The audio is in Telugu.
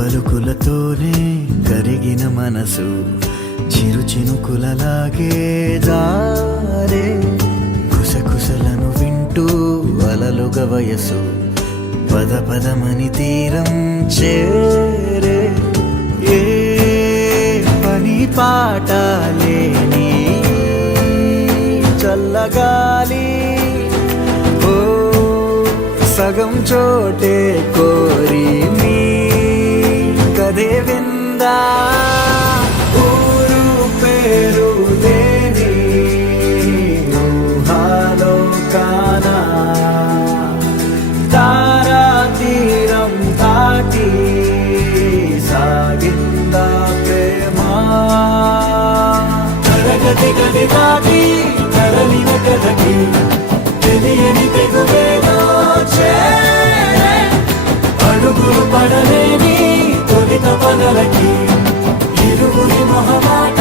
పలుకులతోనే కరిగిన మనసు చిరు చినుకులలాగే జారే కుసకుసలను వింటూ అలలుగ వయసు పద పదమని తీరం చేరే ఏ పని పాట లేని చల్లగాలి ఓ సగం చోటే కోరి మీ కదే విందా ఊరు పేరు లేని ఊహాలో కానా తారా తీరం దాటి సాగిందా ప్రేమ తరగతి గది దాటి తరలిన కథకి తెలియని తెగువేదో చేరే అడుగులు పడలేని తొలిత పగలకి ఇరుగురి మొహమాట